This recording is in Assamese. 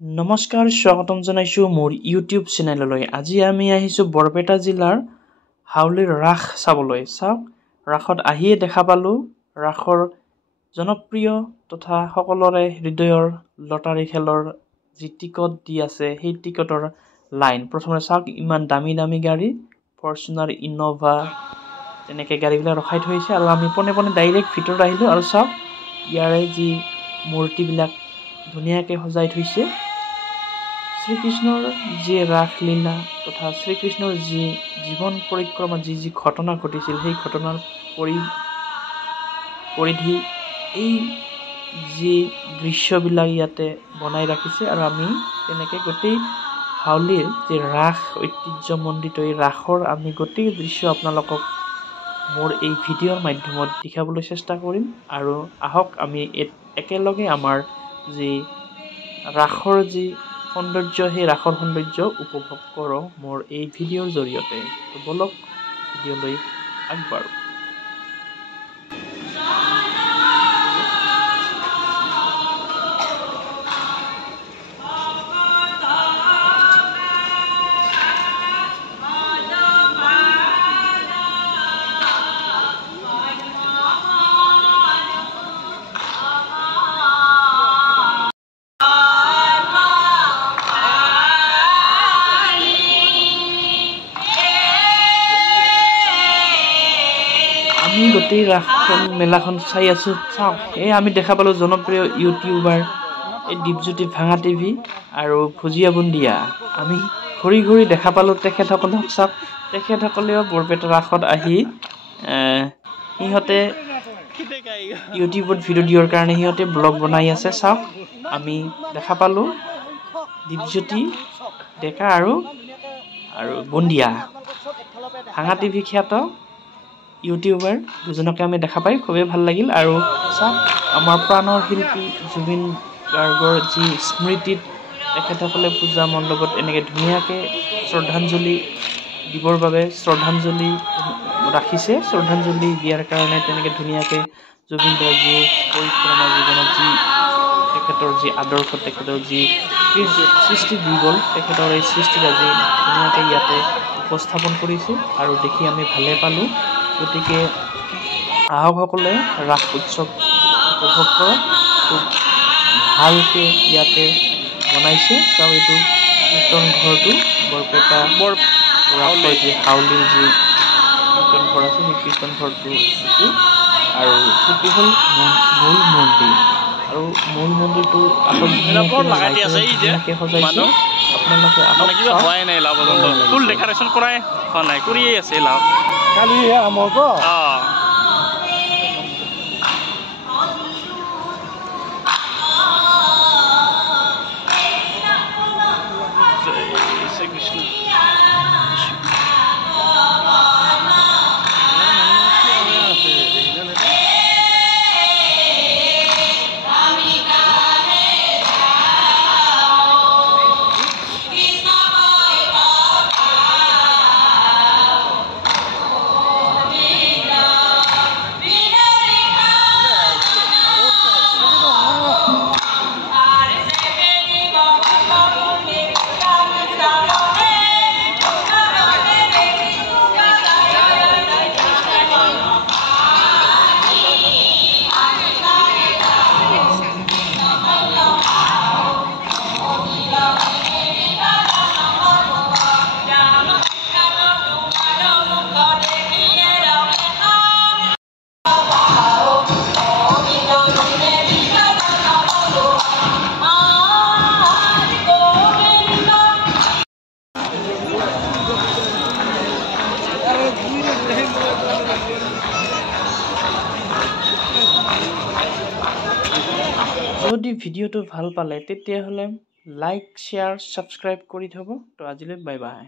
নমস্কাৰ স্বাগতম জনাইছো মোৰ ইউটিউব চেনেললৈ। আজি আমি আহিছো বৰপেটা জিলাৰ হাউলিৰ ৰাস চাবলৈ। চাওক, ৰাসত আহিয়ে দেখা পালো ৰাসৰ জনপ্ৰিয় তথা সকলোৰে হৃদয়ৰ লটাৰী খেলৰ যি টিকট দি আছে সেই টিকটৰ লাইন। প্ৰথমে চাওক, ইমান দামী দামী গাড়ী, ফৰচুনাৰ, ইনোভা তেনেকৈ গাড়ীবিলাক ৰখাই থৈছে আৰু আমি পোনে পোনে ডাইৰেক্ট ভিতৰত আহিলো আৰু চাওক ইয়াৰে যি মূৰ্তিবিলাক ধুনীয়াকৈ সজাই থৈছে। শ্ৰীকৃষ্ণৰ যি ৰাসলীলা তথা শ্ৰীকৃষ্ণৰ যি জীৱন পৰিক্ৰমাত যি যি ঘটনা ঘটিছিল সেই ঘটনাৰ পৰিধি এই যি দৃশ্যবিলাক ইয়াতে বনাই ৰাখিছে আৰু আমি তেনেকৈ গোটেই হাউলিৰ যি ৰাস ঐতিহ্যমণ্ডিত এই ৰাসৰ আমি গোটেই দৃশ্য আপোনালোকক মোৰ এই ভিডিঅ'ৰ মাধ্যমত দেখাবলৈ চেষ্টা কৰিম। আৰু আহক আমি একেলগে আমাৰ যি ৰাসৰ যি সৌন্দৰ্য সেই ৰাসৰ সৌন্দৰ্য উপভোগ কৰোঁ মোৰ এই ভিডিঅ'ৰ জৰিয়তে। বলক ভিডিঅ'লৈ আগবাঢ়ো। আমি গোটেই ৰাসখন মেলাখন চাই আছো। চাওক, এই আমি দেখা পালো জনপ্ৰিয় ইউটিউবাৰ এই দীপজ্যোতি ভাঙা টিভি আৰু ভুজিয়া বুন্দিয়া। আমি ঘূৰি ঘূৰি দেখা পালো তেখেতসকলক। চাওক, তেখেতসকলেও বৰপেটা ৰাসত আহি সিহঁতে ইউটিউবত ভিডিঅ' দিয়াৰ কাৰণে সিহঁতে ব্লগ বনাই আছে। চাওক, আমি দেখা পালো দীপজ্যোতি ডেকা আৰু বুন্দিয়া ভাঙা টিভি খ্যাত ইউটিউবাৰ দুজনকে আমি দেখা পাই খুবেই ভাল লাগিল। আৰু চাওক, আমাৰ প্ৰাণৰ শিল্পী জুবিন গাৰ্গৰ যি স্মৃতিত তেখেতসকলে পূজা মণ্ডপত এনেকৈ ধুনীয়াকৈ শ্ৰদ্ধাঞ্জলি দিবৰ বাবে শ্ৰদ্ধাঞ্জলি ৰাখিছে। শ্ৰদ্ধাঞ্জলি দিয়াৰ কাৰণে তেনেকৈ ধুনীয়াকৈ জুবিন গাৰ্গৰ পৰিক্ৰমা জীৱনত যি তেখেতৰ যি আদৰ্শ, তেখেতৰ যি সৃষ্টি দি গ'ল, তেখেতৰ এই সৃষ্টিৰাজি ধুনীয়াকৈ ইয়াতে উপস্থাপন কৰিছে আৰু দেখি আমি ভালে পালোঁ। গতিকে আহকসকলে ৰাস উৎসৱ উপভোগ কৰক। খুব ভালকৈ ইয়াতে বনাইছে। চাওক, এইটো কীৰ্তন ঘৰটো বৰপেটা ৰাসৰ যি হাউলিৰ যি কীৰ্তন ঘৰ আছে সেই কীৰ্তন ঘৰটো এইটো। আৰু সেইটো হ'ল মূল মন্দিৰ আৰু মূল মন্দিৰটো ধুনীয়াকৈ সজাইছে। আপোনালোকে ফুল ডেকৰেশ্যন কৰাই হোৱা নাই, কৰিয়ে আছে লাভ কালি আমাৰ শ্ৰীকৃষ্ণ। যদি ভিডিঅ'টো ভাল পালে তেতিয়াহ'লে লাইক, শ্বেয়াৰ, ছাবস্ক্ৰাইব কৰি থ'ব। তো আজিলৈ বাই বাই।